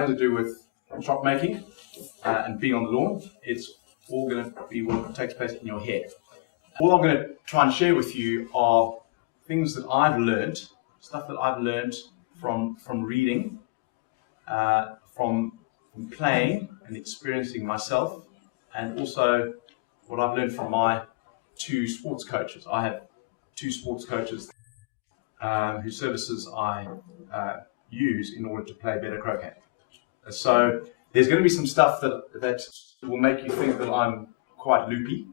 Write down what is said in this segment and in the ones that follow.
nothing to do with shot making and being on the lawn. It's all going to be what takes place in your head. All I'm going to try and share with you are things that I've learned, stuff that I've learned from reading, from playing and experiencing myself, and also what I've learned from my two sports coaches. I have two sports coaches whose services I use in order to play better croquet. So there's going to be some stuff that will make you think that I'm quite loopy.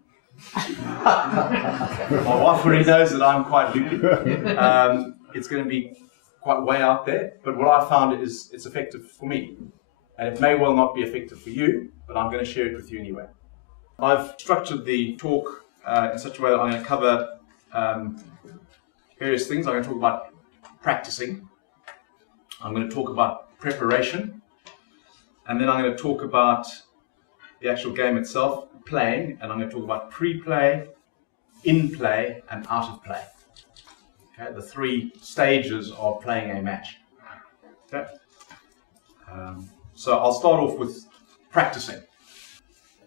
My wife already knows that I'm quite loopy. It's going to be quite way out there, but what I found is it's effective for me. And it may well not be effective for you, but I'm going to share it with you anyway. I've structured the talk in such a way that I'm going to cover various things. I'm going to talk about practicing. I'm going to talk about preparation. And then I'm going to talk about the actual game itself, playing, and I'm going to talk about pre-play, in-play, and out of play. Okay, the three stages of playing a match. Okay. So I'll start off with practicing.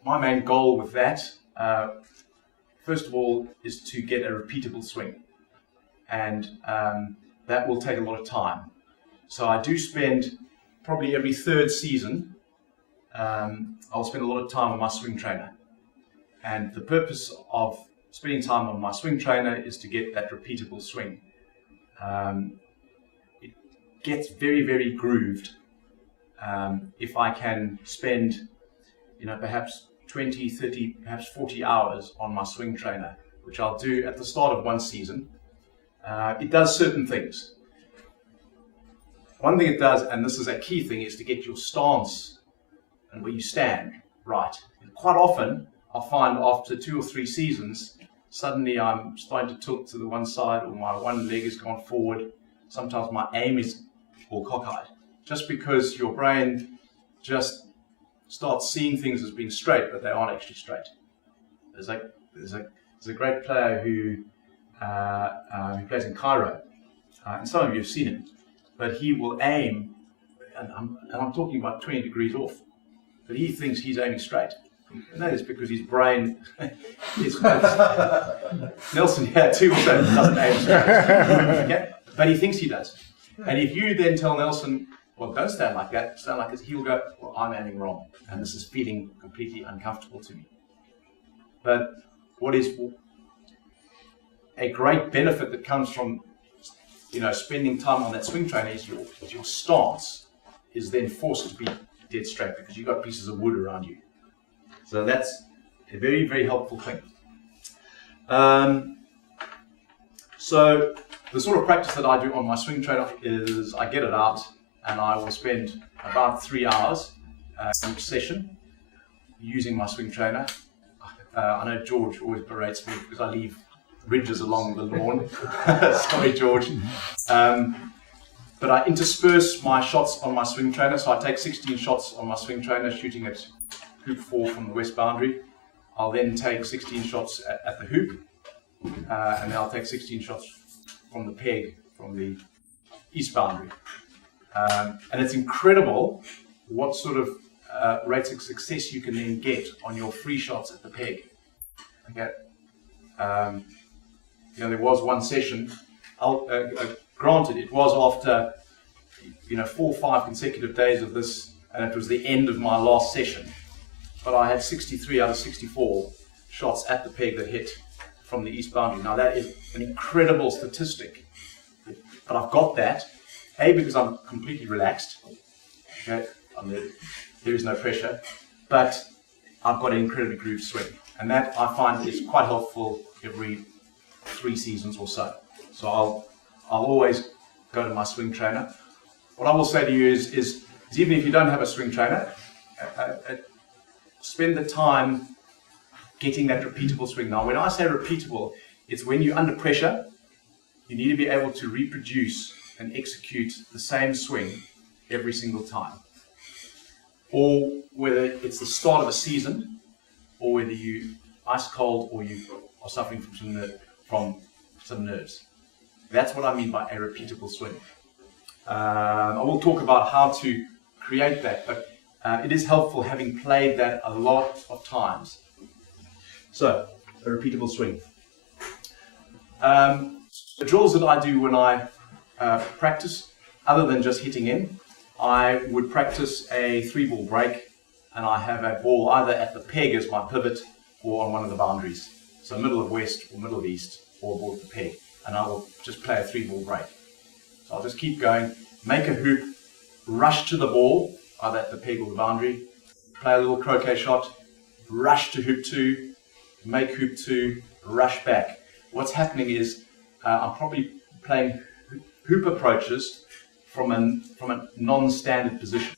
My main goal with that, first of all, is to get a repeatable swing. And that will take a lot of time. So I do spend probably every third season, I'll spend a lot of time on my swing trainer. And the purpose of spending time on my swing trainer is to get that repeatable swing. It gets very, very grooved if I can spend, perhaps 20, 30, perhaps 40 hours on my swing trainer, which I'll do at the start of one season. It does certain things. One thing it does, and this is a key thing, is to get your stance and where you stand right. And quite often, I'll find after 2 or 3 seasons, suddenly I'm starting to tilt to the one side, or my one leg has gone forward. Sometimes my aim is all cockeyed, just because your brain just starts seeing things as being straight, but they aren't actually straight. There's a great player who plays in Cairo, and some of you have seen him, but he will aim, and I'm talking about 20 degrees off, but he thinks he's aiming straight. And that is because his brain is Nelson here too also doesn't aim straight. Okay? But he thinks he does. And if you then tell Nelson, well, don't stand like that, stand like this, he will go, well, I'm aiming wrong, and this is feeling completely uncomfortable to me. But what is a great benefit that comes from spending time on that swing trainer is your stance is then forced to be dead straight because you've got pieces of wood around you. So that's a very, very helpful thing. So the sort of practice that I do on my swing trainer is I get it out and I will spend about 3 hours each session using my swing trainer. I know George always berates me because I leave ridges along the lawn. Sorry, George. But I intersperse my shots on my swing trainer. So I take 16 shots on my swing trainer, shooting at hoop 4 from the west boundary. I'll then take 16 shots at the hoop, and then I'll take 16 shots from the peg from the east boundary. And it's incredible what sort of rates of success you can then get on your free shots at the peg. Okay. There was one session, granted it was after 4 or 5 consecutive days of this, and it was the end of my last session, but I had 63 out of 64 shots at the peg that hit from the east boundary. Now that is an incredible statistic, but I've got that, A, because I'm completely relaxed, okay? There is no pressure, but I've got an incredibly grooved swing, and that I find is quite helpful every 3 seasons or so. So I'll always go to my swing trainer. What I will say to you is even if you don't have a swing trainer, spend the time getting that repeatable swing. Now, when I say repeatable, it's when you're under pressure, you need to be able to reproduce and execute the same swing every single time. Or whether it's the start of a season, or whether you ice cold, or you are suffering from some nerves. That's what I mean by a repeatable swing. I will talk about how to create that, but it is helpful having played that a lot of times. So, a repeatable swing. The drills that I do when I practice, other than just hitting in, I would practice a 3-ball break, and I have a ball either at the peg as my pivot or on one of the boundaries. So middle of west or middle of east, or a ball at the peg, and I will just play a 3-ball break. So I'll just keep going, make a hoop, rush to the ball, either at the peg or the boundary, play a little croquet shot, rush to hoop 2, make hoop 2, rush back. What's happening is I'm probably playing hoop approaches from a non-standard position,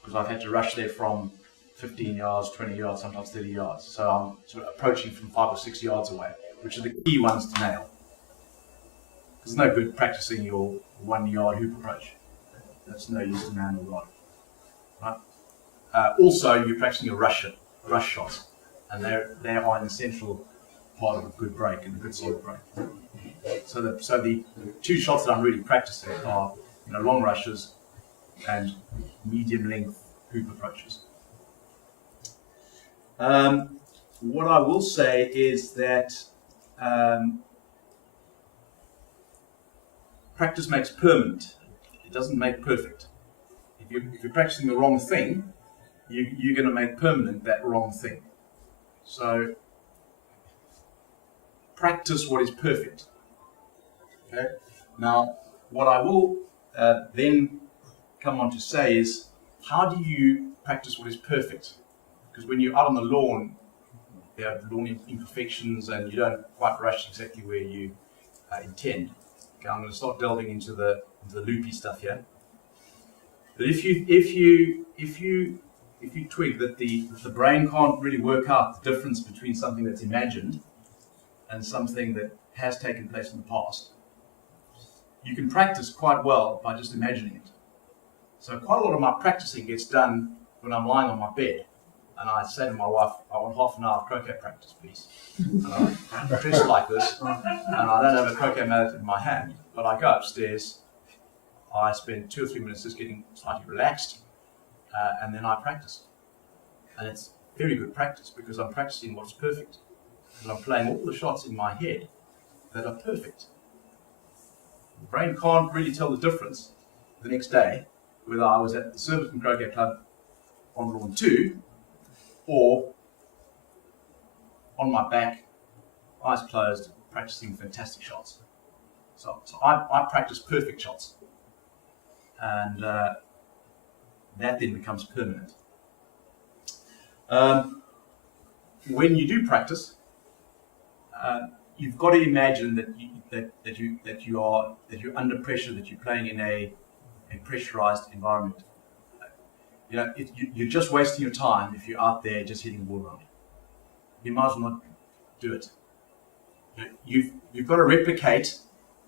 because I've had to rush there from 15 yards, 20 yards, sometimes 30 yards. So I'm sort of approaching from 5 or 6 yards away, which are the key ones to nail. There's no good practicing your 1-yard hoop approach. That's no use to man or rod. Right? Also, you're practicing your rush shots, and they are an essential part of a good break and a good solid break. So the 2 shots that I'm really practicing are long rushes and medium length hoop approaches. What I will say is that practice makes permanent. It doesn't make perfect. If you're practicing the wrong thing, you're going to make permanent that wrong thing. So practice what is perfect. Okay. Now, what I will then come on to say is, how do you practice what is perfect? Because when you're out on the lawn, you have lawn imperfections and you don't quite rush exactly where you intend. Okay, I'm going to start delving into the loopy stuff here. But if you twig that the brain can't really work out the difference between something that's imagined and something that has taken place in the past, you can practice quite well by just imagining it. So quite a lot of my practicing gets done when I'm lying on my bed, and I say to my wife, I want half an hour of croquet practice, please. And I dress like this, and I don't have a croquet mallet in my hand, but I go upstairs, I spend 2 or 3 minutes just getting slightly relaxed, and then I practice. And it's very good practice, because I'm practicing what's perfect. And I'm playing all the shots in my head that are perfect. The brain can't really tell the difference the next day whether I was at the Surbiton Croquet Club on lawn 2 or on my back, eyes closed, practicing fantastic shots. So I practice perfect shots, and that then becomes permanent. When you do practice, you've got to imagine that you're under pressure, that you're playing in a pressurized environment. You're just wasting your time if you're out there just hitting the ball around. You might as well not do it. You've got to replicate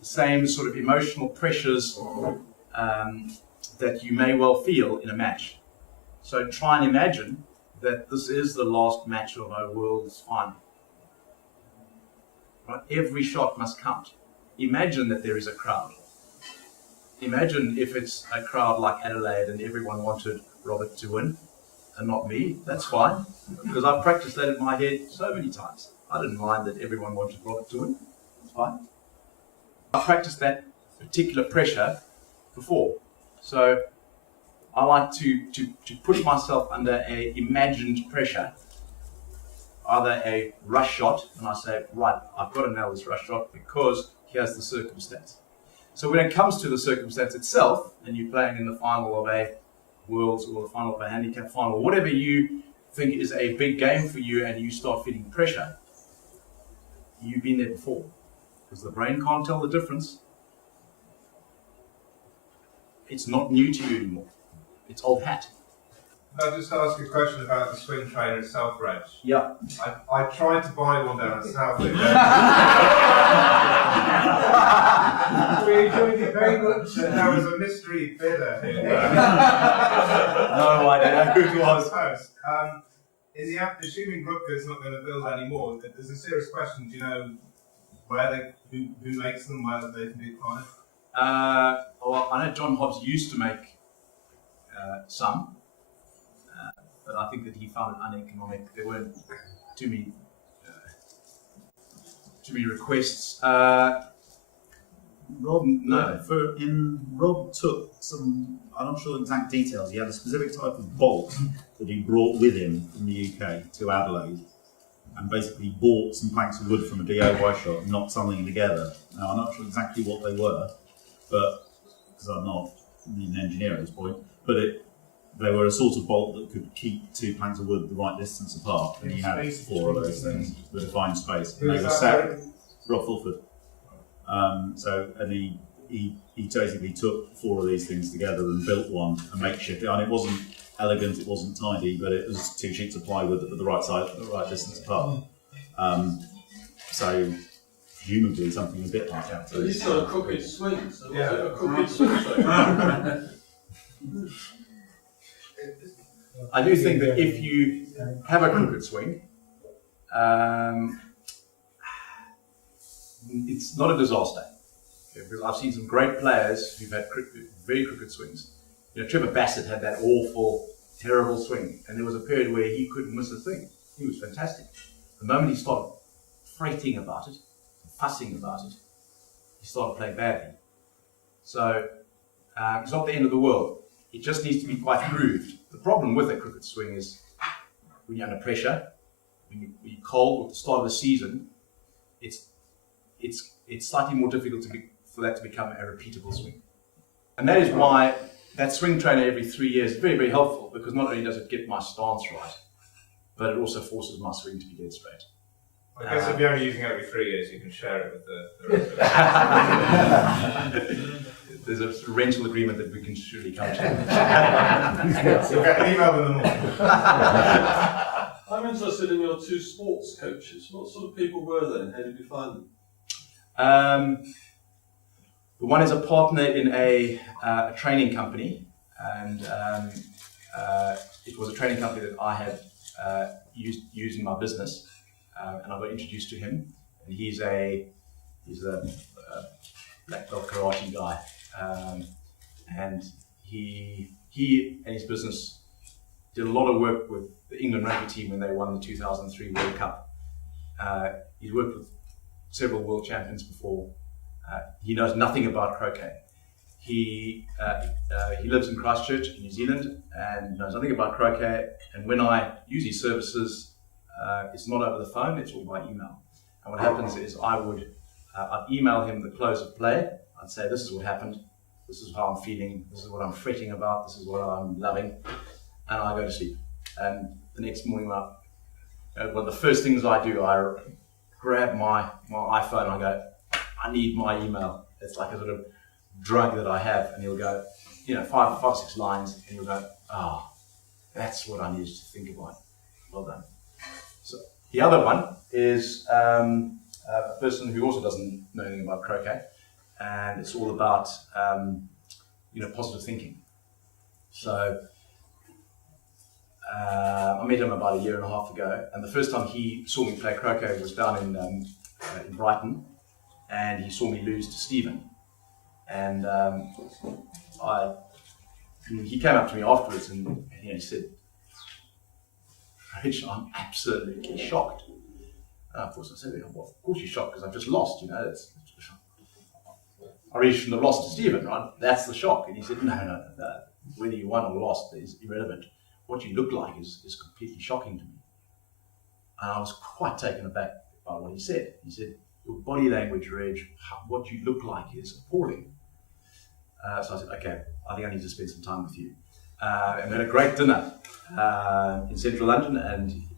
the same sort of emotional pressures that you may well feel in a match. So try and imagine that this is the last match of a world's final. Right? Every shot must count. Imagine that there is a crowd. Imagine if it's a crowd like Adelaide and everyone wanted Robert to win and not me. That's fine, because I've practiced that in my head so many times. I didn't mind that everyone wanted Robert to win. It's fine. I practiced that particular pressure before. So I like to put myself under a imagined pressure, either a rush shot, and I say, right, I've got to nail this rush shot because here's the circumstance. So when it comes to the circumstance itself, and you're playing in the final of a Worlds or the final of a handicap final, whatever you think is a big game for you, and you start feeling pressure, you've been there before, because the brain can't tell the difference. It's not new to you anymore. It's old hat. I'll just ask a question about the swing trainer itself, Reg. Yeah. I tried to buy one down at Southwick. We enjoyed it very much. There was a mystery bidder here. No idea who it was. Assuming Rutger's not going to build anymore, there's a serious question. Do you know who makes them, where they can be acquired? Well, I know John Hobbs used to make some, but I think that he found it uneconomic. There weren't too many requests. Rob, No. Rob took some, I'm not sure the exact details, he had a specific type of bolt that he brought with him from the UK to Adelaide, and basically bought some planks of wood from a DIY shop and knocked something together. Now, I'm not sure exactly what they were, but, because I'm not an engineer at this point, but they were a sort of bolt that could keep two planks of wood the right distance apart, and he had 4 of those things with a fine space. And they were set, Rob Fulford. He basically took 4 of these things together and built one, a makeshift. And it wasn't elegant, it wasn't tidy, but it was 2 sheets of plywood that were the right size, the right distance apart. So presumably something a bit like that. So he's got a crooked swing. So Yeah. a crooked swing. I do think that if you have a crooked swing, it's not a disaster. Okay, because I've seen some great players who've had very crooked swings. You know, Trevor Bassett had that awful, terrible swing, and there was a period where he couldn't miss a thing. He was fantastic. The moment he started fretting about it, fussing about it, he started playing badly. So it's not the end of the world. It just needs to be quite grooved. The problem with a crooked swing is when you're under pressure, when you're cold at the start of the season, it's slightly more difficult for that to become a repeatable swing. And that is why that swing trainer every 3 years is very, very helpful, because not only does it get my stance right, but it also forces my swing to be dead straight. I guess if you're only using it every 3 years, you can share it with the rest of us. There's a rental agreement that we can surely come to. You'll get an email in the morning. I'm interested in your 2 sports coaches. What sort of people were they, and how did you find them? The one is a partner in a training company, and it was a training company that I had used in my business, and I got introduced to him. And he's a black belt karate guy, and he and his business did a lot of work with the England rugby team when they won the 2003 World Cup. He's worked with several world champions before. He knows nothing about croquet. He lives in Christchurch, in New Zealand, and knows nothing about croquet. And when I use his services, it's not over the phone, it's all by email. And what happens is I'd email him the close of play. I'd say, this is what happened, this is how I'm feeling, this is what I'm fretting about, this is what I'm loving, and I go to sleep. And the next morning, one of the first things I do, I grab my iPhone and I go, I need my email. It's like a sort of drug that I have. And he'll go, 5, 6 lines, and he'll go, that's what I needed to think about. Well done. So the other one is a person who also doesn't know anything about croquet, and it's all about positive thinking. So I met him about 1.5 years ago, and the first time he saw me play croquet was down in Brighton, and he saw me lose to Stephen. And he came up to me afterwards and he said, Reg, I'm absolutely shocked. And of course I said, well, of course you're shocked because I've just lost, I really shouldn't have lost to Stephen, right? That's the shock. And he said, no. Whether you won or lost is irrelevant. What you look like is completely shocking to me. And I was quite taken aback by what he said. He said, your body language, Reg, what you look like is appalling. So I said, okay, I think I need to spend some time with you. And we had a great dinner in central London, and he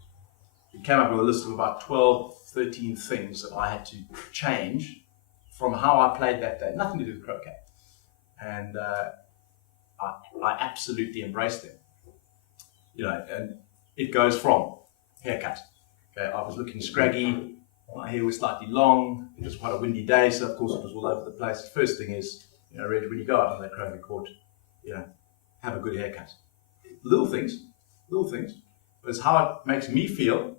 came up with a list of about 12, 13 things that I had to change from how I played that day. Nothing to do with croquet. And I absolutely embraced them. And it goes from haircut. Okay, I was looking scraggy, my hair was slightly long, it was quite a windy day, so of course it was all over the place. The first thing is, Reg, when you go out on that croquet court, have a good haircut. Little things, but it's how it makes me feel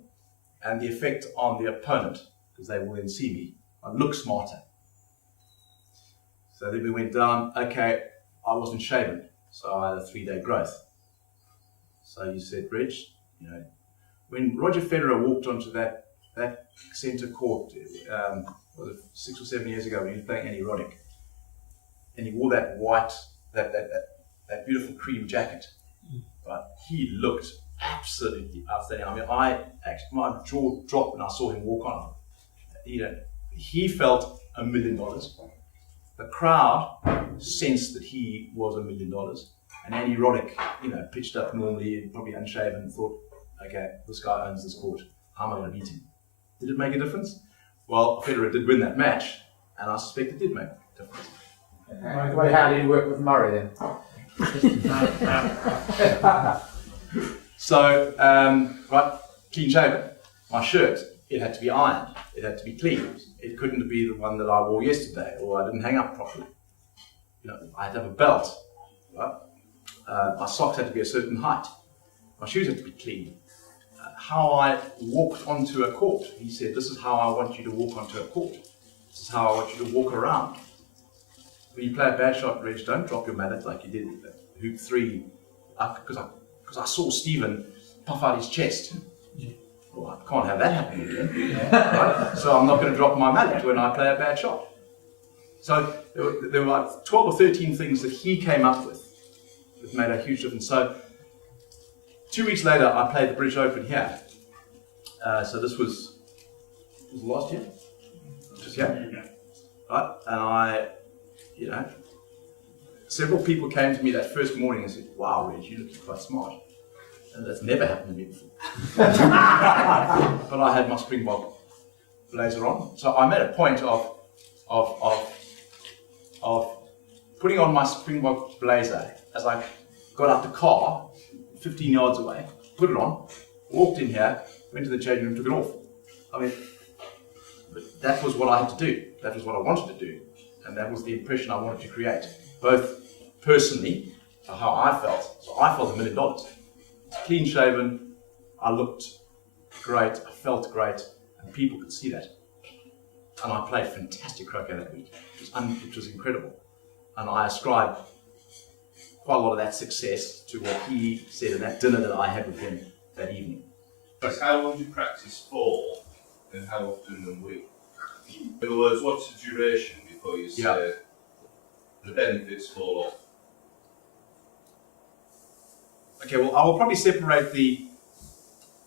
and the effect on the opponent, because they will then see me. I look smarter. So then we went down, okay, I wasn't shaven. So I had a 3-day growth. So you said, Reg, you know, when Roger Federer walked onto that centre court, was it 6 or 7 years ago when he was playing Andy Roddick, and he wore that white, that beautiful cream jacket, but he looked absolutely outstanding. I mean, my jaw dropped when I saw him walk on. You know, he felt $1 million. The crowd sensed that he was $1 million. And Andy Roddick, you know, pitched up normally and probably unshaven and thought, okay, this guy owns this court. How am I going to beat him? Did it make a difference? Well, Federer did win that match, and I suspect it did make a difference. Well, how did you work with Murray then? So, right, clean shaven. My shirt, it had to be ironed. It had to be clean. It couldn't be the one that I wore yesterday, or I didn't hang up properly. You know, I had to have a belt. Right? My socks had to be a certain height. My shoes had to be clean. How I walked onto a court. He said, this is how I want you to walk onto a court. This is how I want you to walk around. When you play a bad shot, Reg, don't drop your mallet like you did with hoop 3, because I saw Stephen puff out his chest. Well, I can't have that happen again. Right? So I'm not going to drop my mallet when I play a bad shot. So there were like 12 or 13 things that he came up with that made a huge difference. So 2 weeks later, I played the British Open here. So this was last year? Just here? Right? And you know, several people came to me that first morning and said, wow, Reg, you're looking quite smart. And that's never happened to me before. But I had my Springbok blazer on. So I made a point of putting on my Springbok blazer as I got out the car, 15 yards away, put it on, walked in here, went to the changing room, took it off. I mean, that was what I had to do. That was what I wanted to do. And that was the impression I wanted to create, both personally, for how I felt. So I felt $1 million. Clean shaven, I looked great, I felt great, and people could see that. And I played fantastic croquet that week, which was incredible. And I ascribe quite a lot of that success to what he said in that dinner that I had with him that evening. How long do you practice for, and how often a week? In other words, what's the duration before you say the benefits fall off? Okay, well, I will probably separate the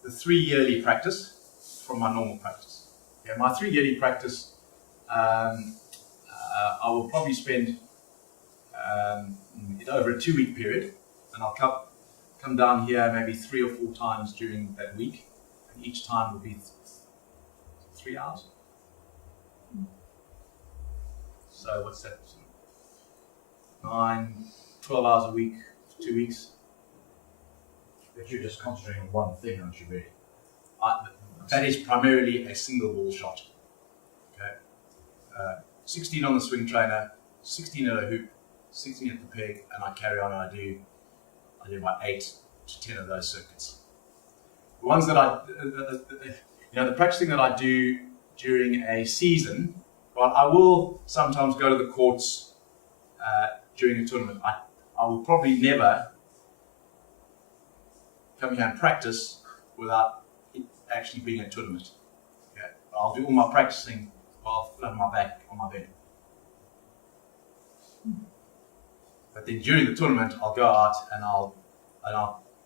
3-yearly practice from my normal practice. Yeah, my 3-yearly practice, I will probably spend it over a 2-week period, and I'll come down here maybe 3 or 4 times during that week, and each time will be 3 hours. So what's that? 12 hours a week, 2 weeks. But you're just concentrating on one thing, aren't you, really? That is primarily a single ball shot. Okay, 16 on the swing trainer, 16 at a hoop, 16 at the peg, and I carry on and I do about 8 to 10 of those circuits. The ones that the practicing that I do during a season, right, I will sometimes go to the courts during a tournament. I will probably never come here and practice without it actually being a tournament. Okay? I'll do all my practicing while flat on my back on my bed. But then during the tournament, I'll go out and I'll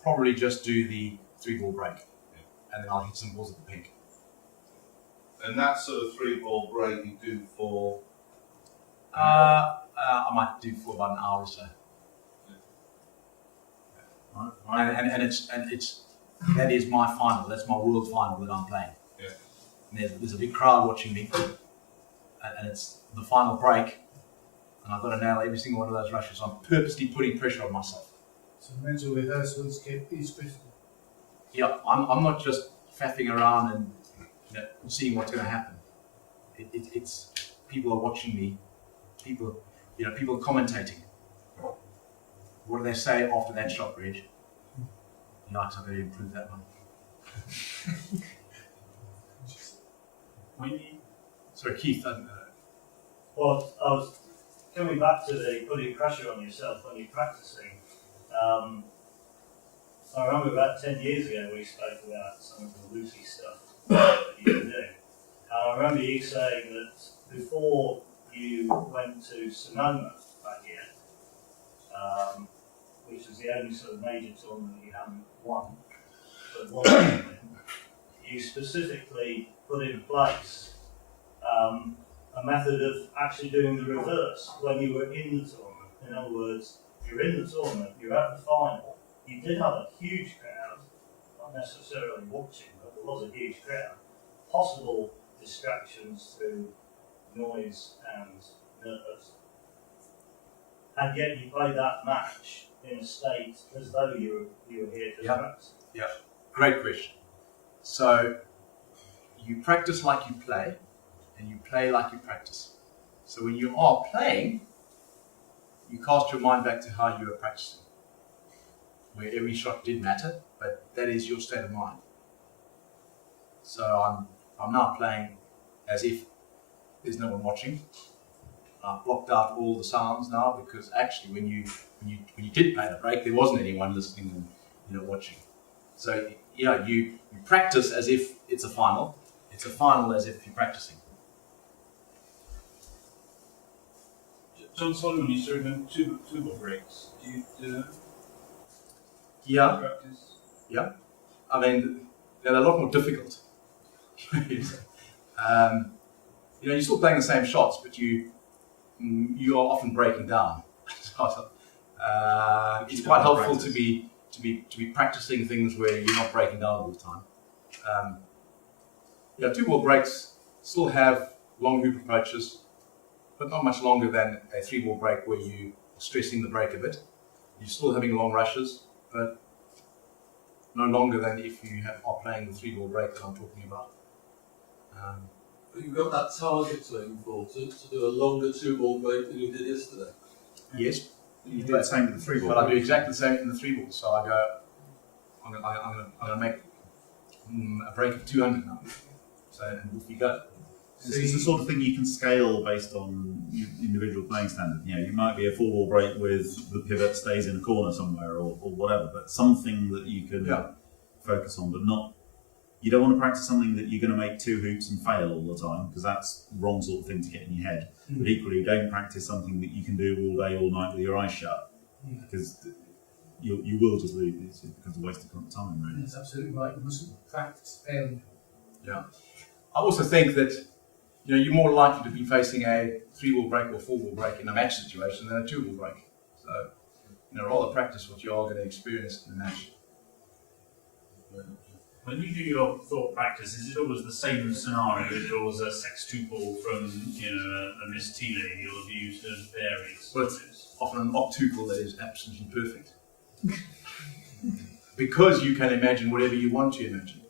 probably just do the 3-ball break, and then I'll hit some balls at the peg. And that sort of 3-ball break you do for? I might do for about an hour or so. And that is my final. That's my world final that I'm playing. Yeah. And there's a big crowd watching me, and it's the final break, and I've got to nail every single one of those rushes. So I'm purposely putting pressure on myself. So mental rehearsal is critical. Yeah, I'm not just faffing around and seeing what's going to happen. It's people are watching me. People are commentating. What do they say after that shot, Reg? Yikes, I've got to improve that one. Sorry, Keith. Well, I was coming back to the putting pressure on yourself when you're practicing. I remember about 10 years ago we spoke about some of the Lucy stuff that you were doing. I remember you saying that before you went to Sonoma that year, which was the only sort of major tournament you hadn't won, but won, you specifically put in place a method of actually doing the reverse when you were in the tournament. In other words, you're in the tournament, you're at the final, you did have a huge crowd, not necessarily watching, but there was a huge crowd. Possible distractions through noise and nerves. And yet you played that match in a state as though you were here to practice. Yeah, great question. So you practice like you play, and you play like you practice. So when you are playing, you cast your mind back to how you were practicing, where every shot did matter, but that is your state of mind. So I'm now playing as if there's no one watching. I've blocked out all the sounds now, because actually when you did play the break, there wasn't anyone listening and watching. So you practice as if it's a final. It's a final as if you're practicing. John Solomon used to remember two ball breaks. Do you do that? Yeah. Practice? Yeah. I mean, they're a lot more difficult. You're still playing the same shots, but you are often breaking down. It's quite helpful to be practicing things where you're not breaking down all the time. Two ball breaks still have long hoop approaches, but not much longer than a 3-ball break where you are stressing the break a bit. You're still having long rushes, but no longer than if you are playing the 3-ball break that I'm talking about. You've got that target to aim for, to do a longer 2-ball break than you did yesterday. Yes. You do the same with the 3-ball. But I do exactly the same in the 3-ball. So I go, I'm going to make a break of 200 now. So, and off you go. This is the sort of thing you can scale based on your individual playing standard. You might be a 4-ball break with the pivot stays in a corner somewhere or whatever, but something that you can focus on, but not. You don't want to practice something that you're going to make 2 hoops and fail all the time, because that's the wrong sort of thing to get in your head. But equally, don't practice something that you can do all day, all night with your eyes shut, because you will just lose. It becomes a waste of time, really. That's absolutely right. You mustn't practice failing. Yeah. I also think that you're more likely to be facing a 3-ball break or 4-ball break in a match situation than a 2-ball break. So, rather practice what you are going to experience in a match. When you do your thought practice, is it always the same scenario? Is it always a sex-2 ball from a Miss Tea Lady, or do you use it varies? Well, it's often an obtuple that is absolutely perfect. Because you can imagine whatever you want to imagine.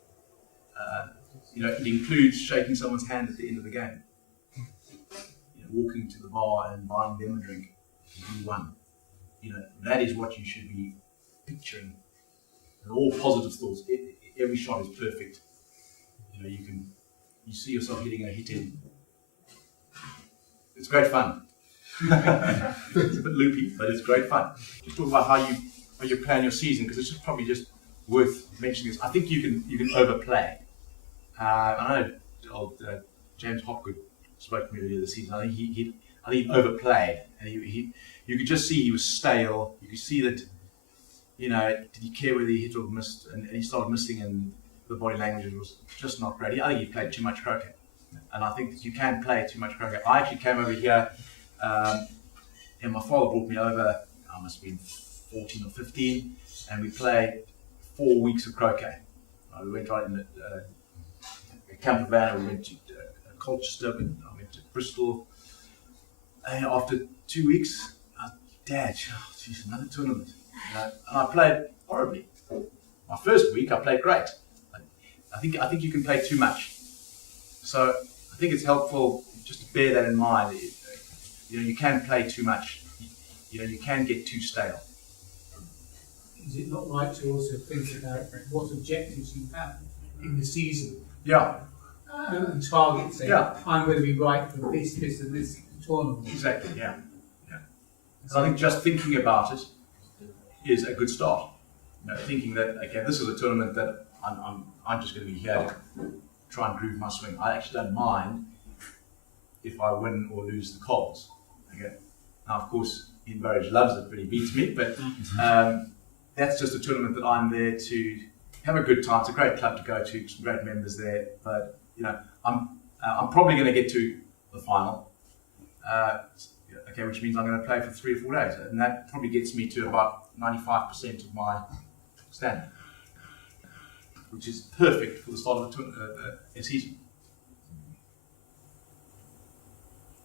It includes shaking someone's hand at the end of the game. Walking to the bar and buying them a drink. You won. That is what you should be picturing. And all positive thoughts. Every shot is perfect. You see yourself hitting a hit in. It's great fun. It's a bit loopy, but it's great fun. Just talk about how you plan your season, because it's probably just worth mentioning this. I think you can overplay. I know James Hopgood spoke to me earlier this season. I think he overplayed, and you could just see he was stale. You could see that. Did he care whether he hit or missed? And he started missing, and the body language was just not ready. I think he played too much croquet. And I think that you can play too much croquet. I actually came over here, and my father brought me over, I must have been 14 or 15, and we played 4 weeks of croquet. We went right in a camper van, we went to Colchester, I went to Bristol. And after 2 weeks, Dad, geez, another tournament. And I played horribly. My first week, I played great. I think you can play too much. So I think it's helpful just to bear that in mind. You can play too much. You can get too stale. Is it not right to also think about what objectives you have in the season? Yeah. And target saying, I'm going to be right for this, and this tournament. Exactly, yeah. And I think just thinking about it, is a good start. You know, thinking that, okay, this is a tournament that I'm just going to be here to try and groove my swing. I actually don't mind if I win or lose the calls. Okay. Now, of course, Ian Burridge loves it, but he beats me. But that's just a tournament that I'm there to have a good time. It's a great club to go to, some great members there. But you know, I'm probably going to get to the final. Okay, which means I'm going to play for 3 or 4 days, and that probably gets me to about 95% of my standard, which is perfect for the start of a season.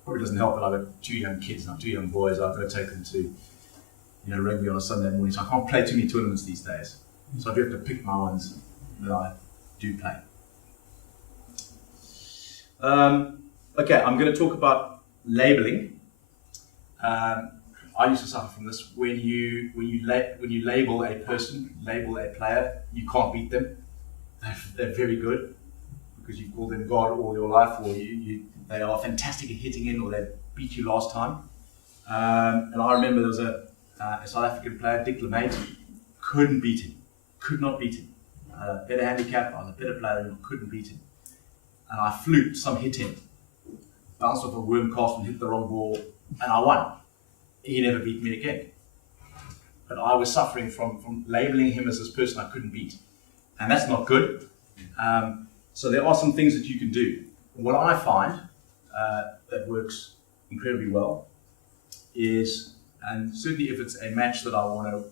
Probably doesn't help that I've got 2 young kids now, 2 young boys. I've got to take them to rugby on a Sunday morning, so I can't play too many tournaments these days. So I do have to pick my ones that I do play. Okay, I'm going to talk about labeling. I used to suffer from this. When you label a person, label a player, you can't beat them. They're very good because you've called them God all your life, or they are fantastic at hitting in, or they beat you last time. And I remember there was a South African player, Dick LeMaitre, couldn't beat him, could not beat him. Better handicap, I was a better player and couldn't beat him. And I fluked some hit in, bounced off a worm cast and hit the wrong ball, and I won. He never beat me again. But I was suffering from labeling him as this person I couldn't beat. And that's not good. So there are some things that you can do. What I find that works incredibly well is, and certainly if it's a match that I want to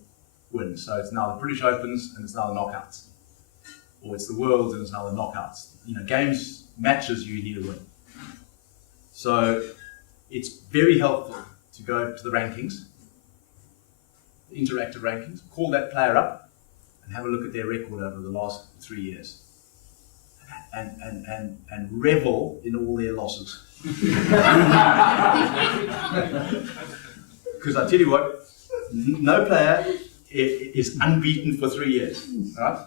win, so it's now the British Opens and it's now the knockouts, or it's the Worlds and it's now the knockouts. Games, matches you need to win. So it's very helpful to go to the rankings, the interactive rankings, call that player up and have a look at their record over the last 3 years. And revel in all their losses. Because I tell you what, no player is unbeaten for 3 years, right?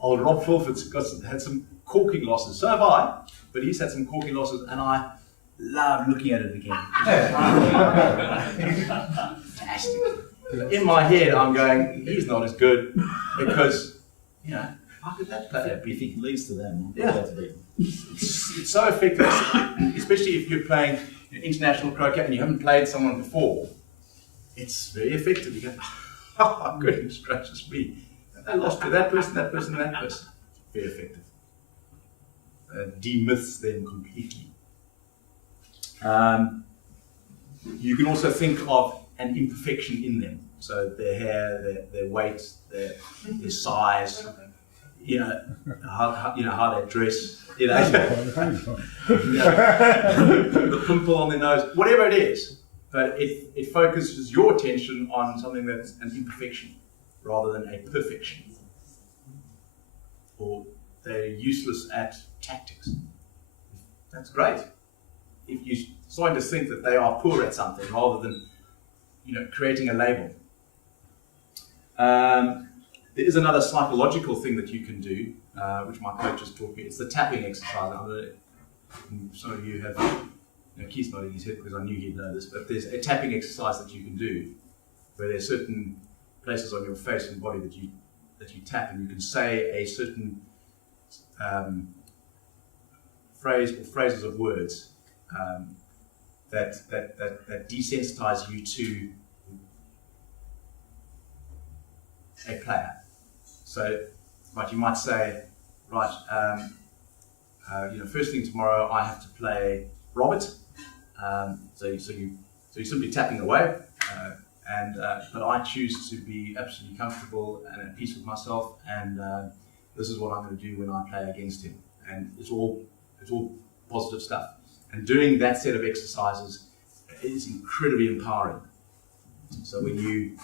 Old Rob Fulford's had some corking losses. So have I, but he's had some corking losses, and I love looking at it again. Fantastic. In my head, I'm going, he's not as good because, how could that player be? If he leads to them, yeah. It's so effective, especially if you're playing international croquet and you haven't played someone before. It's very effective. You go, oh, goodness gracious me. They lost to that person, that person, that person. Very effective. Demyths them completely. You can also think of an imperfection in them. So their hair, their weight, their size, how they dress, the pimple on their nose, whatever it is. But it focuses your attention on something that's an imperfection rather than a perfection. Or they're useless at tactics. That's great. If you're starting to think that they are poor at something rather than creating a label. There is another psychological thing that you can do, which my coach has taught me. It's the tapping exercise. Some of you have, Keith's nodding his head because I knew he'd know this, but there's a tapping exercise that you can do where there's certain places on your face and body that you tap, and you can say a certain phrase or phrases of words that desensitize you to a player. So, right, you might say, right, first thing tomorrow I have to play Robert. So you're simply tapping away, but I choose to be absolutely comfortable and at peace with myself, and this is what I'm going to do when I play against him. And it's all positive stuff. And doing that set of exercises is incredibly empowering. So when you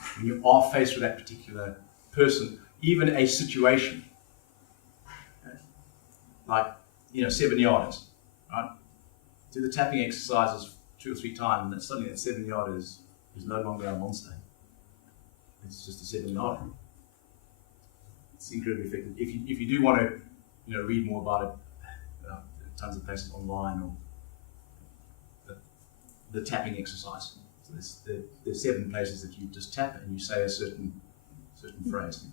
are faced with that particular person, even a situation, like 7-yarders, right? Do the tapping exercises 2 or 3 times, and suddenly that 7-yarder is no longer a monster. It's just a 7-yarder. It's incredibly effective. If you do want to read more about it, tons of places online, or the tapping exercise. It's So there's 7 places that you just tap and you say a certain phrase.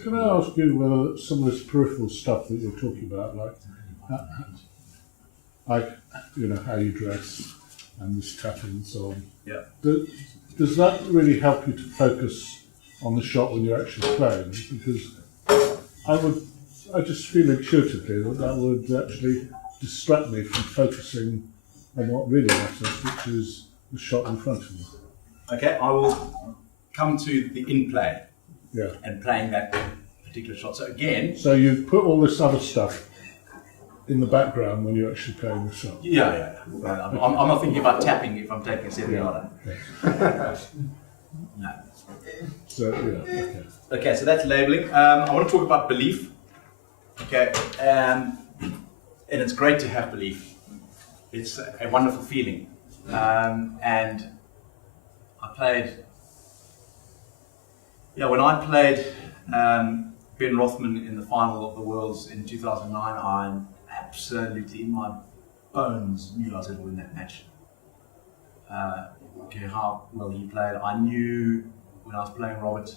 Can I ask you some of this peripheral stuff that you're talking about, like how you dress and this tapping and so on? Yeah. Does that really help you to focus on the shot when you're actually playing? Because I just feel intuitively that would actually distract me from focusing on what really matters, which is the shot in front of me. Okay, I will come to the in-play and playing that particular shot. So again... So you put all this other stuff in the background when you're actually playing the shot? Yeah. I'm not thinking about tapping if I'm taking a 7-yarder. No. So, Okay, so that's labeling. I want to talk about belief. Okay, and it's great to have belief. It's a wonderful feeling. And I played, when I played Ben Rothman in the final of the Worlds in 2009, I absolutely, in my bones, knew I was going to win that match. Okay, how well he played. I knew when I was playing Robert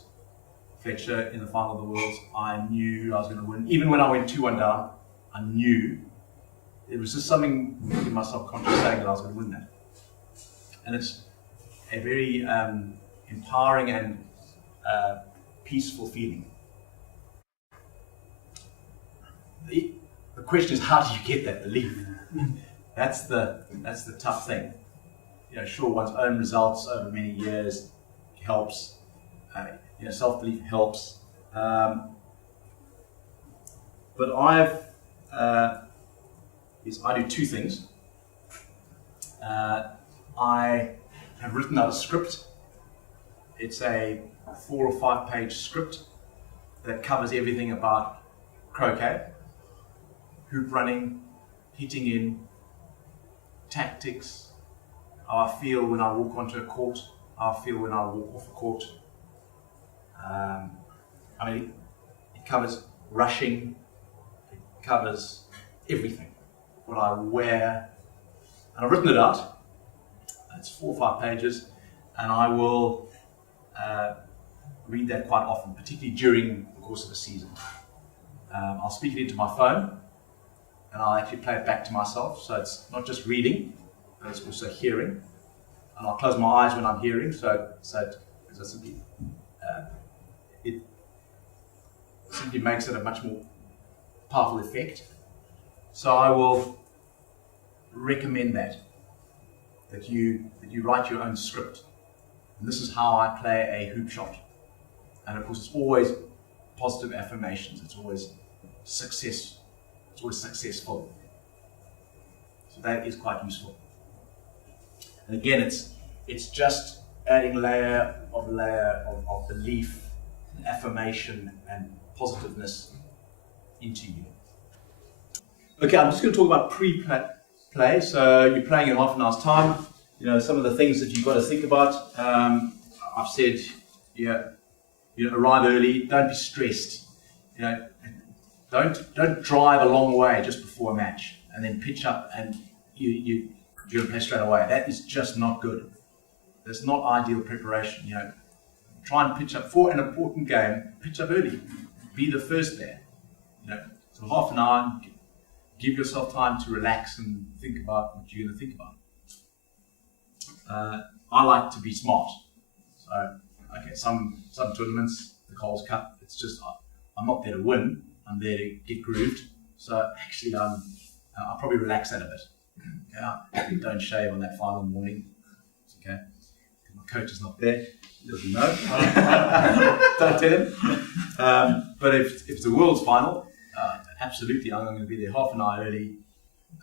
Fletcher in the final of the Worlds, I knew I was going to win. Even when I went 2-1 down, I knew. It was just something in my subconscious saying that I was going to win that. And it's a very empowering and peaceful feeling. The question is, how do you get that belief? That's the tough thing. Sure, one's own results over many years helps. Self-belief helps. But I do 2 things. I have written out a script. It's a 4 or 5 page script that covers everything about croquet, hoop running, hitting in, tactics, how I feel when I walk onto a court, how I feel when I walk off a court. It covers rushing, it covers everything, what I wear, and I've written it out. It's 4 or 5 pages, and I will read that quite often, particularly during the course of a season. I'll speak it into my phone, and I'll actually play it back to myself, so it's not just reading, but it's also hearing. And I'll close my eyes when I'm hearing, so it simply makes it a much more powerful effect. So I will recommend that you write your own script. And this is how I play a hoop shot. And of course, it's always positive affirmations. It's always success. It's always successful. So that is quite useful. And again, it's just adding layer of belief, and affirmation, and positiveness into you. Okay, I'm just going to talk about pre-play. So you're playing in half an hour's time. Some of the things that you've got to think about. I've said, arrive early. Don't be stressed. Don't drive a long way just before a match and then pitch up and you're going to play straight away. That is just not good. That's not ideal preparation. Try and pitch up for an important game. Pitch up early. Be the first there. So half an hour. Give yourself time to relax and think about what you're going to think about. I like to be smart. So, some tournaments, the Coles Cup, it's just I'm not there to win. I'm there to get grooved. So actually, I'll probably relax that a bit. Okay? Don't shave on that final morning. It's okay. My coach is not there. He doesn't know. Don't tell him. But if it's a world's final, absolutely, I'm going to be there half an hour early.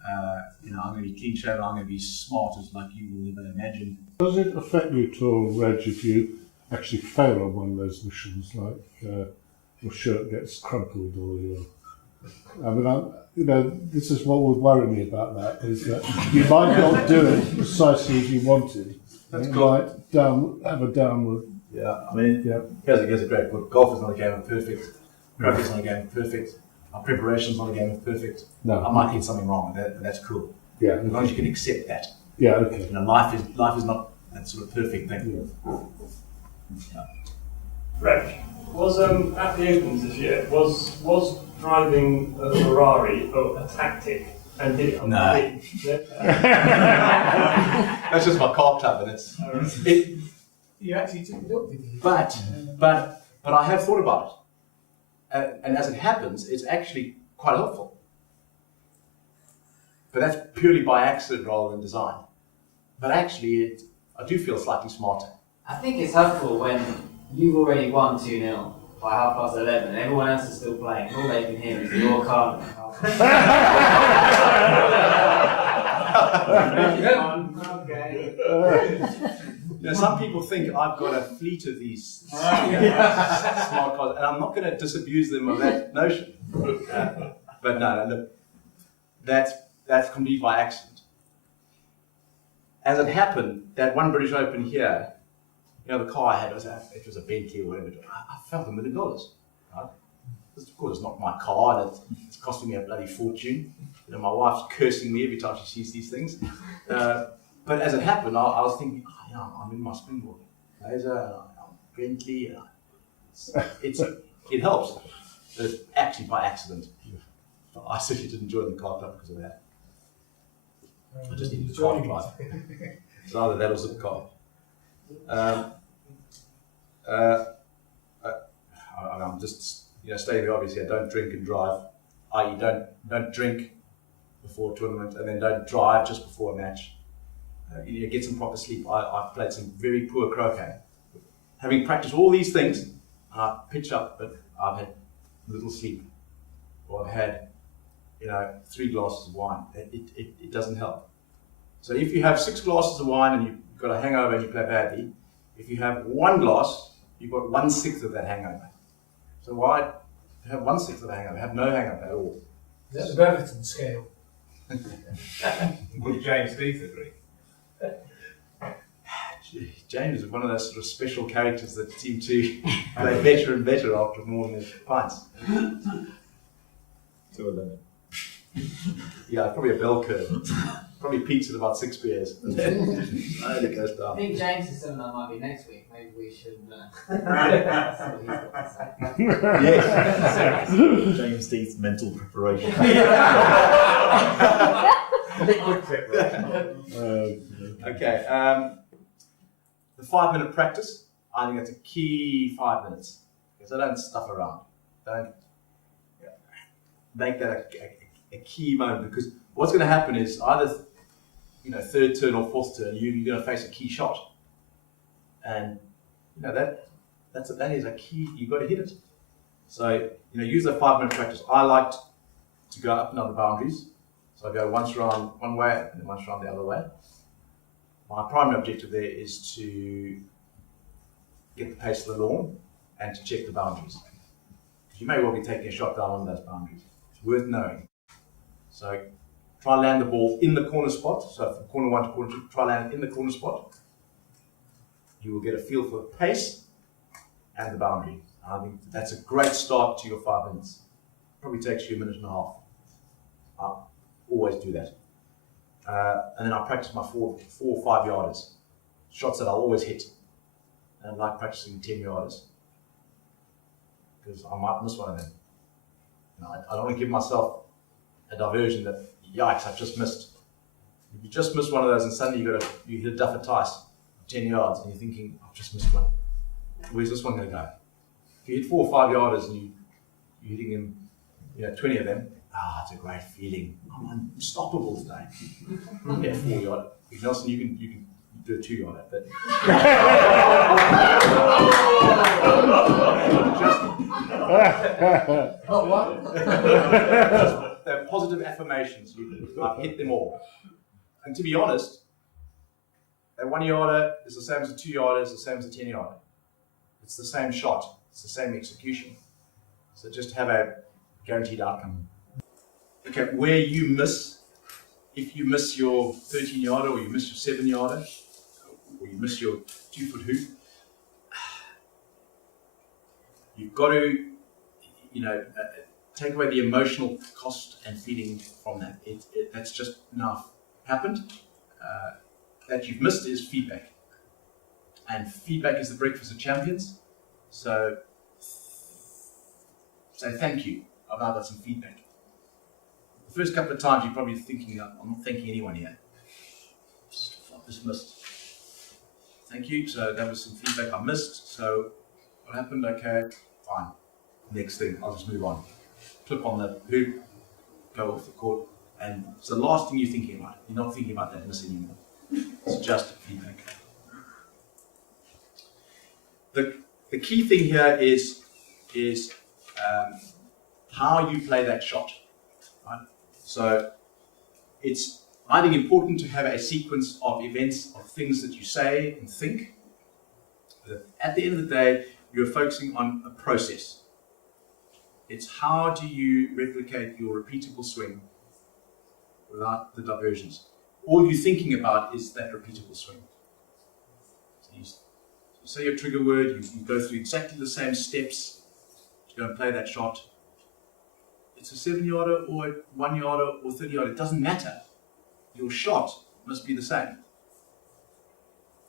I'm going to be clean shaven. I'm going to be smart as like you will never imagine. Does it affect you at all, Reg, if you actually fail on one of those missions, like your shirt gets crumpled or this is what would worry me about that, is that you might not do it precisely as you wanted. That's you cool. might have a downward. Here's a great book. Golf is not a game of perfect. Croquet is not a game of perfect. Our preparation is not a game of perfect. No. I might get something wrong, but that's cool. Yeah. As long as you can accept that. Yeah, okay. Life is not that sort of perfect thing. Reg, was at the Opens this year, was driving a Ferrari a tactic, and did it? No. That's just my car club, and it's. You actually took it up, did you? But I have thought about it, and as it happens, it's actually quite helpful. But that's purely by accident rather than design. But actually, I do feel slightly smarter. I think it's helpful when you've already won 2-0 by 11:30, and everyone else is still playing, and all they can hear is your car. Okay. Some people think I've got a fleet of these smart cars, and I'm not going to disabuse them of that notion. But no, that's complete by accident. As it happened, that one British Open here, the car I had, it was a Bentley or whatever. I felt $1 million. Right? Of course, it's not my car, and it's costing me a bloody fortune. My wife's cursing me every time she sees these things. But as it happened, I was thinking, I'm in my Springboard Blazer, I'm Bentley. It helps. It's actually by accident. I certainly didn't join the car club because of that. I just needed a car to drive. It's either that or the car. I'm just stating the obvious here. Don't drink and drive. I.e., don't drink before a tournament, and then don't drive just before a match. Get some proper sleep. I've played some very poor croquet. Having practiced all these things, I pitch up, but I've had little sleep, or I've had 3 glasses of wine. It doesn't help. So if you have 6 glasses of wine and you've got a hangover and you play badly, if you have 1 glass, you've got 1/6 of that hangover. So why have 1/6 of the hangover? Have no hangover at all. Is that the Beverton scale? Would James Death agree? James is one of those sort of special characters that seem to play better and better after more than a pints. To a limit. Yeah, probably a bell curve. Probably peaks at about 6 beers. It goes down. I think James' seminar might be next week. Maybe we should. Yes. James Death's mental preparation. Liquid preparation. Okay. The 5-minute practice, I think that's a key 5 minutes. Because I don't stuff around. Don't make that a key moment, because what's going to happen is either third turn or fourth turn, you're going to face a key shot, and that is a key. You've got to hit it. So use the 5-minute practice. I like to go up and down the boundaries, so I go once round one way and then once round the other way. My primary objective there is to get the pace of the lawn and to check the boundaries. You may well be taking a shot down one of those boundaries. It's worth knowing. So try and land the ball in the corner spot. So from corner 1 to corner 2, try and land in the corner spot. You will get a feel for the pace and the boundary. I think that's a great start to your 5 minutes. Probably takes you 1.5 minutes. I always do that. And then I practice my 4 or 5 yarders. Shots that I'll always hit. And I like practicing 10 yarders. Because I might miss one of them. I don't want to give myself a diversion that, yikes, I've just missed. If you just miss one of those and suddenly you hit a duff at Tice, 10 yards, and you're thinking, I've just missed one. Where's this one going to go? If you hit 4 or 5 yarders and you're hitting them, 20 of them, it's a great feeling. I'm unstoppable today. Yeah, 4 yard. Nelson, you can do a 2 yarder, but Not one. They're positive affirmations. I've hit them all. And to be honest, a 1 yarder is the same as a 2 yarder, is the same as a 10 yarder. It's the same shot. It's the same execution. So just have a guaranteed outcome. Okay, where you miss, if you miss your 13 yarder or you miss your 7 yarder, or you miss your 2-foot hoop, you've got to, take away the emotional cost and feeling from that. That's just enough happened. That you've missed is feedback. and feedback is the breakfast of champions. So say thank you. I've now got some feedback. The first couple of times you're probably thinking, I'm not thanking anyone here. I just missed. Thank you. So that was some feedback I missed. So what happened? Okay, fine. Next thing, I'll just move on. Clip on the hoop, go off the court, and it's the last thing you're thinking about. You're not thinking about that miss anymore. It's just feedback. The key thing here is how you play that shot. Right? So it's, I think, important to have a sequence of events, of things that you say and think. But at the end of the day, you're focusing on a process. It's how do you replicate your repeatable swing without the diversions. All you're thinking about is that repeatable swing. So you say your trigger word, you go through exactly the same steps to go and play that shot. It's a 7-yarder or a 1-yarder or 30-yarder, it doesn't matter. Your shot must be the same.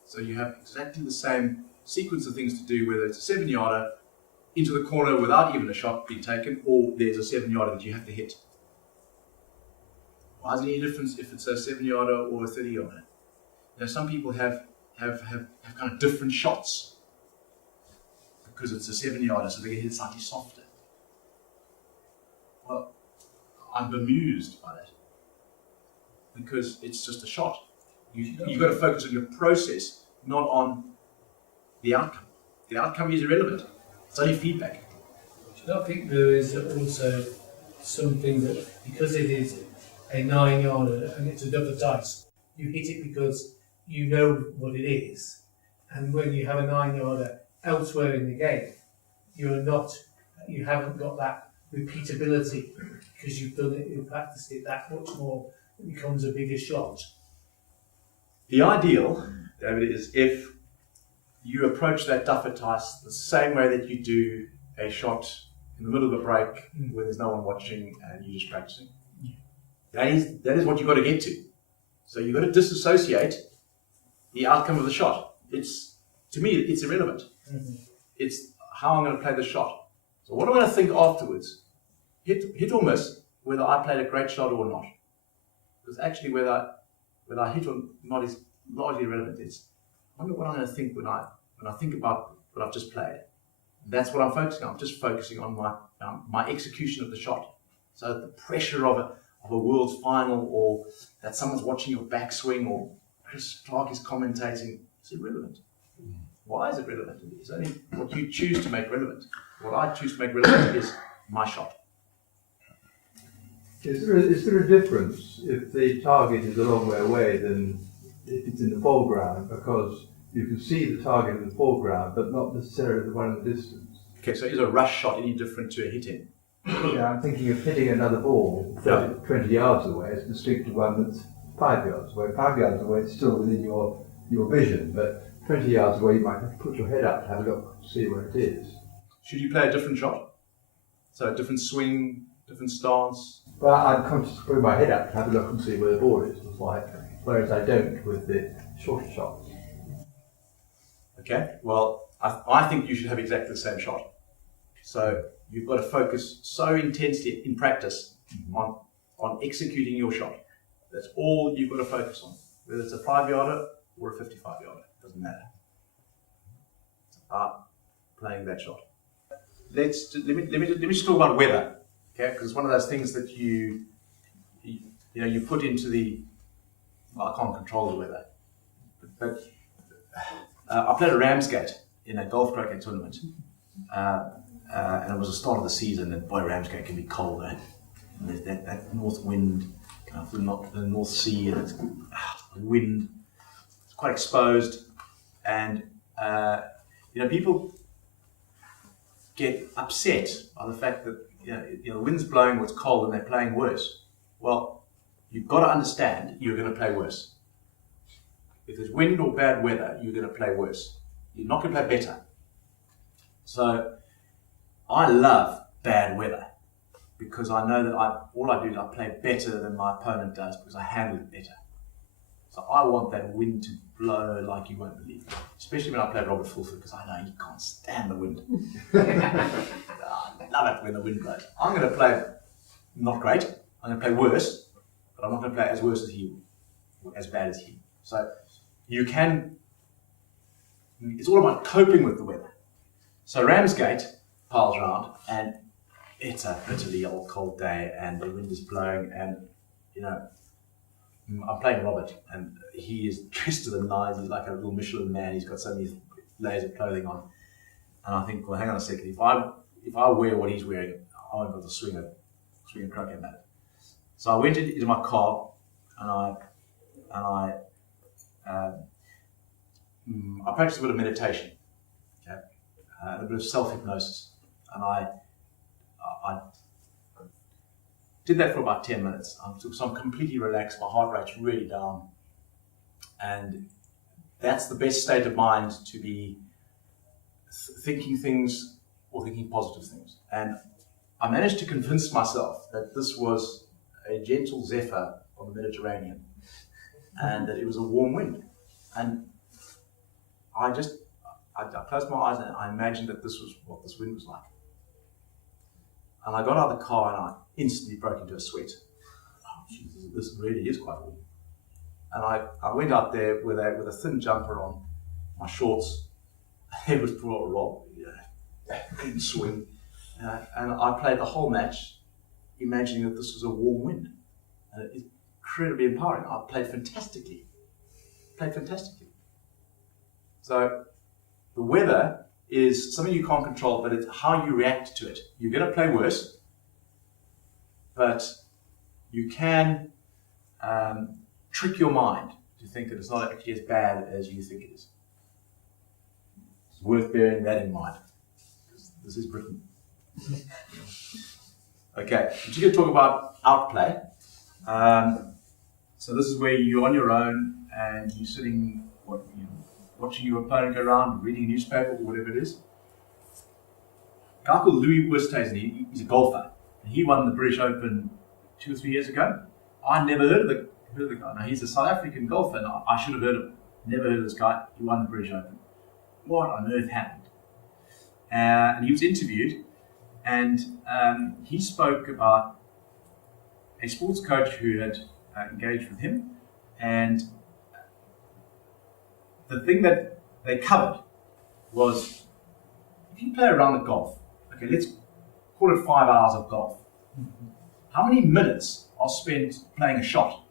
So you have exactly the same sequence of things to do, whether it's a 7-yarder into the corner without even a shot being taken, or there's a 7-yarder that you have to hit. Why is there any difference if it's a 7-yarder or a 30-yarder? You know, some people have kind of different shots because it's a 7-yarder, so they get hit slightly softer. Well, I'm bemused by that because it's just a shot. You've got to focus on your process, not on the outcome. The outcome is irrelevant. It's only feedback. Do you not think there is also something that, because it is a 9-yarder and it's a double dice, you hit it because you know what it is, and when you have a 9-yarder elsewhere in the game, you haven't got that repeatability because you've done it, you've practiced it that much more. It becomes a bigger shot. The ideal, David, is if you approach that duffer dice the same way that you do a shot in the middle of a break where there's no one watching and you're just practicing. That is what you've got to get to. So you've got to disassociate the outcome of the shot. To me, it's irrelevant. It's how I'm going to play the shot. So what am I going to think afterwards? Hit or miss, whether I played a great shot or not. Because actually whether I hit or not is largely irrelevant. It's, I wonder what I'm going to think when I think about what I've just played. That's what I'm focusing on. I'm just focusing on my execution of the shot. So the pressure of a world's final, or that someone's watching your backswing, or Chris Clark is commentating, it's irrelevant. Why is it relevant? It's only what you choose to make relevant. What I choose to make relevant is my shot. Is there a difference if the target is a long way away than if it's in the foreground? Because you can see the target in the foreground, but not necessarily the one in the distance. Okay, so is a rush shot any different to a hit-in? Yeah, I'm thinking of hitting another ball 20 yards away as distinct to one that's 5 yards away. 5 yards away, it's still within your vision, but 20 yards away, you might have to put your head up to have a look, see where it is. Should you play a different shot? So a different swing, different stance? Well, I'm conscious to put my head up to have a look and see where the ball is, whereas I don't with the shorter shots. Okay, well, I think you should have exactly the same shot. So you've got to focus so intensely in practice on executing your shot. That's all you've got to focus on. Whether it's a 5-yarder or a 55-yarder, doesn't matter. It's about playing that shot. Let me just talk about weather, okay? Because it's one of those things that you put into the. Well, I can't control the weather, but I played at Ramsgate in a golf croquet tournament, and it was the start of the season. And boy, Ramsgate can be cold, and there's that north wind, kind of the North Sea, and it's wind. It's quite exposed, and people get upset by the fact that the wind's blowing, what's cold, and they're playing worse. Well, you've got to understand you're going to play worse. If there's wind or bad weather, you're going to play worse. You're not going to play better. So I love bad weather because I know that all I do is I play better than my opponent does because I handle it better. So I want that wind to blow like you won't believe. Especially when I play Robert Fulford, because I know he can't stand the wind. I love it when the wind blows. I'm going to play not great. I'm going to play worse, but I'm not going to play as worse as he, as bad as he. So you can. It's all about coping with the weather. So Ramsgate piles around, and it's a bitterly old cold day, and the wind is blowing, and I'm playing Robert, and he is dressed to the nines. He's like a little Michelin man. He's got so many layers of clothing on, and I think, well, hang on a second. If I wear what he's wearing, I won't be able to swing a croquet bat. So I went into my car, and I practiced a bit of meditation, okay, a bit of self-hypnosis, and I did that for about 10 minutes. So I'm completely relaxed, my heart rate's really down, and that's the best state of mind to be thinking things or thinking positive things. And I managed to convince myself that this was a gentle zephyr on the Mediterranean, and that it was a warm wind. And I closed my eyes and I imagined that this was what this wind was like. And I got out of the car and I instantly broke into a sweat. Oh, Jesus, this really is quite warm. And I went out there with a thin jumper on, my shorts. It was poor Rob, couldn't swing. And I played the whole match imagining that this was a warm wind. And it's incredibly empowering. I played fantastically. So the weather is something you can't control, but it's how you react to it. You're going to play worse, but you can trick your mind to think that it's not actually as bad as you think it is. It's worth bearing that in mind, because this is Britain. Okay, I'm just going to talk about outplay. So this is where you're on your own and you're sitting, watching your opponent go around, reading a newspaper or whatever it is. A guy called Louis Oosthuizen, he's a golfer. And he won the British Open 2 or 3 years ago. I never heard of the guy. Now, he's a South African golfer, and I should have heard of him. Never heard of this guy. He won the British Open. What on earth happened? And he was interviewed, and he spoke about a sports coach who had engaged with him, and the thing that they covered was, if you play around the golf, okay, let's call it 5 hours of golf. How many minutes are spent playing a shot?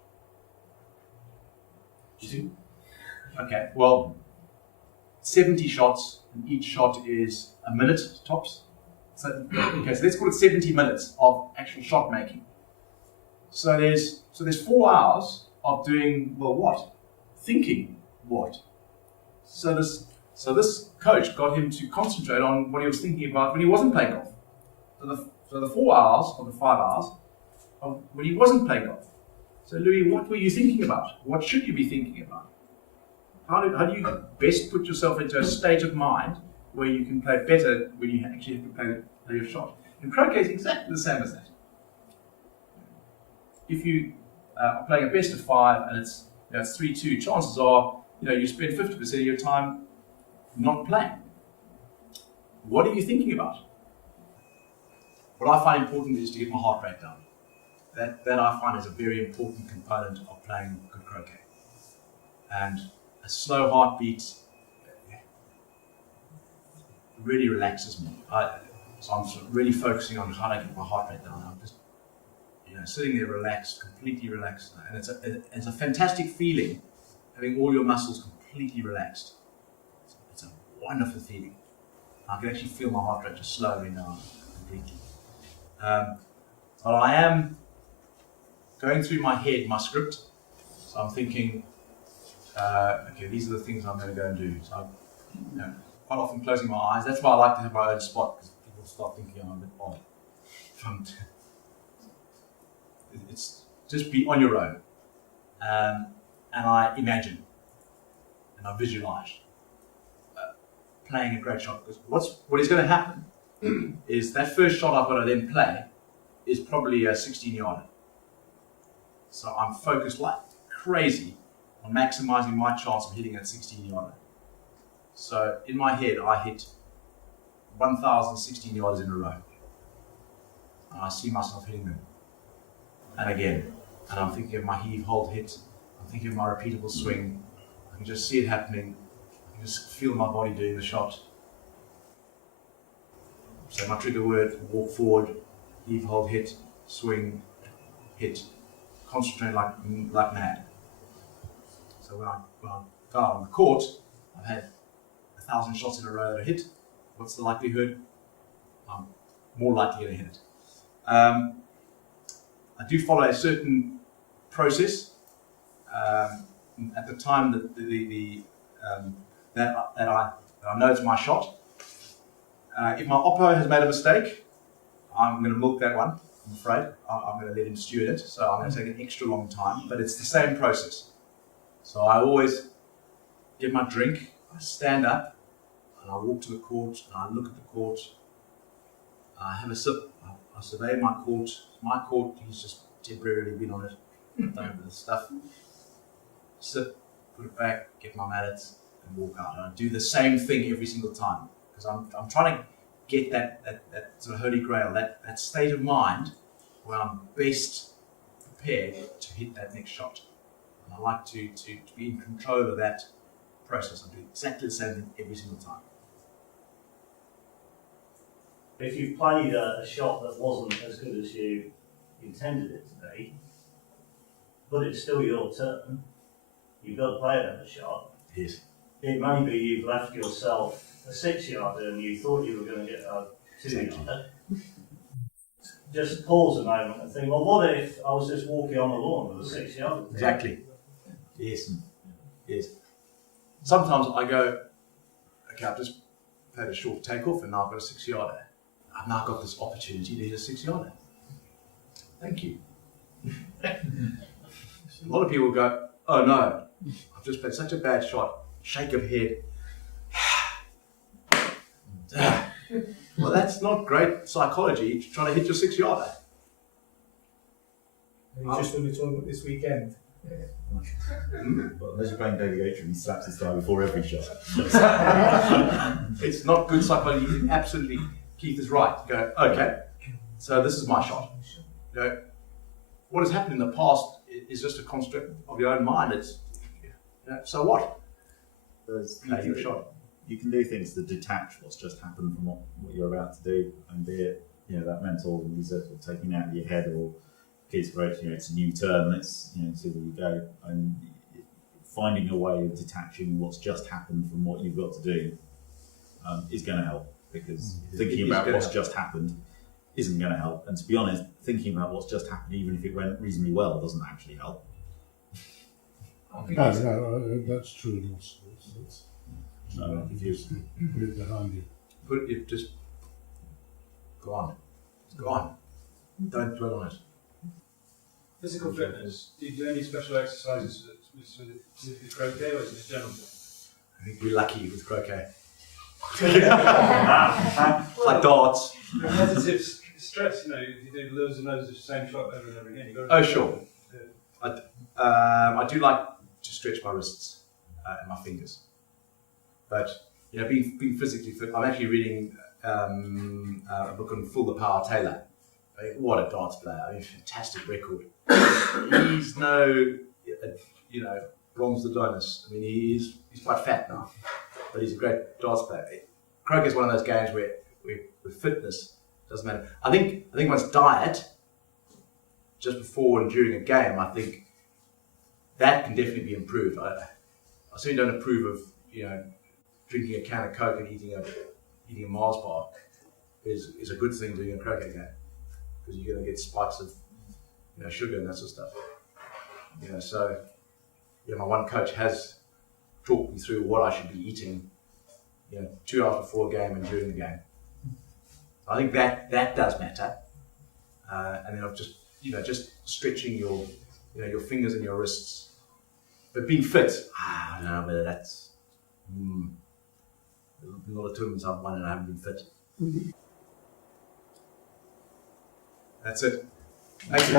You see? Okay, well, 70 shots, and each shot is a minute tops. So let's call it 70 minutes of actual shot making. So there's 4 hours of doing, well, what? Thinking what? So this coach got him to concentrate on what he was thinking about when he wasn't playing golf. So the 4 hours or the 5 hours of when he wasn't playing golf. So Louis, what were you thinking about? What should you be thinking about? How do you best put yourself into a state of mind where you can play better when you actually have to play your shot? And croquet is exactly the same as that. If you are playing a best of 5 and it's 3-2, chances are you spend 50% of your time not playing. What are you thinking about? What I find important is to get my heart rate down. That I find is a very important component of playing good croquet. And a slow heartbeat really relaxes me. So I'm sort of really focusing on how to get my heart rate down. I'm just sitting there relaxed, completely relaxed. And it's a fantastic feeling, having all your muscles completely relaxed. It's a wonderful feeling. I can actually feel my heart rate just slowing down completely. But I am going through my head, my script. So I'm thinking, okay, these are the things I'm going to go and do. So I'm quite often closing my eyes. That's why I like to have my own spot, because people start thinking I'm a bit odd. It's just be on your own. And I imagine and I visualize playing a great shot. Because what is going to happen is that first shot I've got to then play is probably a 16-yarder. So I'm focused like crazy on maximising my chance of hitting that 16-yarder. So in my head, I hit 1,016 yards in a row. And I see myself hitting them. And again, and I'm thinking of my heave, hold, hit. I'm thinking of my repeatable swing. I can just see it happening. I can just feel my body doing the shot. So my trigger word, walk forward, heave, hold, hit, swing, hit. Concentrate like mad. So when I go out on the court, I've had 1,000 shots in a row that are hit. What's the likelihood? I'm more likely to hit it. I do follow a certain process. At the time that I know it's my shot. If my oppo has made a mistake, I'm going to milk that one. I'm afraid I'm going to let him steward it, so I'm going to take an extra long time. But it's the same process. So I always get my drink, I stand up, and I walk to the court, and I look at the court. I have a sip. I survey my court. My court, he's just temporarily been on it. Don't know the stuff. Sip, put it back, get my mallets, and walk out. And I do the same thing every single time because I'm trying to get that sort of holy grail, that state of mind where I'm best prepared to hit that next shot. And I like to be in control of that process. I do exactly the same thing every single time. If you've played a shot that wasn't as good as you intended it to be, but it's still your turn, you've got to play another shot. Yes. It may be you've left yourself a 6-yarder and you thought you were going to get a 2-yarder. Just pause a moment and think, well, what if I was just walking on the lawn with a 6-yarder? Exactly. Yes. Yes. Sometimes I go, okay, I've just had a short takeoff and now I've got a 6-yarder. I've now got this opportunity to hit a 6-yarder. Thank you. A lot of people go, oh no, I've just played such a bad shot. Shake of head. Well, that's not great psychology, trying to hit your 6-yarder. Just when we're talking about this weekend. Well, unless you're playing David Gator, he slaps his thigh before every shot. It's not good psychology. Absolutely, Keith is right. Go, okay, so this is my shot. You know, what has happened in the past is just a construct of your own mind. It's, you know, so what? Play your shot. You can do things to detach what's just happened from what you're about to do, and be it, you know, that mental reset or taking it out of your head, or Keith's great, you know, it's a new turn, let's, you know, see where you go, and finding a way of detaching what's just happened from what you've got to do is going to help, because thinking about what's just happened isn't going to help, and to be honest, thinking about what's just happened, even if it went reasonably well, doesn't actually help. No, that's true. So if you put it behind you, just go on. Go on. Don't dwell on it. Physical fitness. Do you do any special exercises with croquet, or is it just general? I think we're lucky with croquet. It's like darts. Repetitive stress, you know, you do loads and loads of the same shot over and over again. You've got to sure. I do like to stretch my wrists and my fingers. But, you know, being physically fit, I'm actually reading a book on Full the Power Taylor. I mean, what a darts player. I mean, fantastic record. He's no, you know, bronze Adonis. I mean, he's quite fat now, but he's a great darts player. Croquet is one of those games where fitness doesn't matter. I think once diet, just before and during a game, I think that can definitely be improved. I certainly don't approve of, you know, drinking a can of Coke and eating a Mars bar is a good thing doing a croquet game, because you're going to get spikes of, you know, sugar and that sort of stuff. You know, so yeah, my one coach has talked me through what I should be eating, you know, 2 hours before a game and during the game. I think that does matter, and then I've just, you know, just stretching your, you know, your fingers and your wrists, but being fit. I don't know whether that's. A lot of tournaments I've won and I haven't been fit. That's it. Thank you.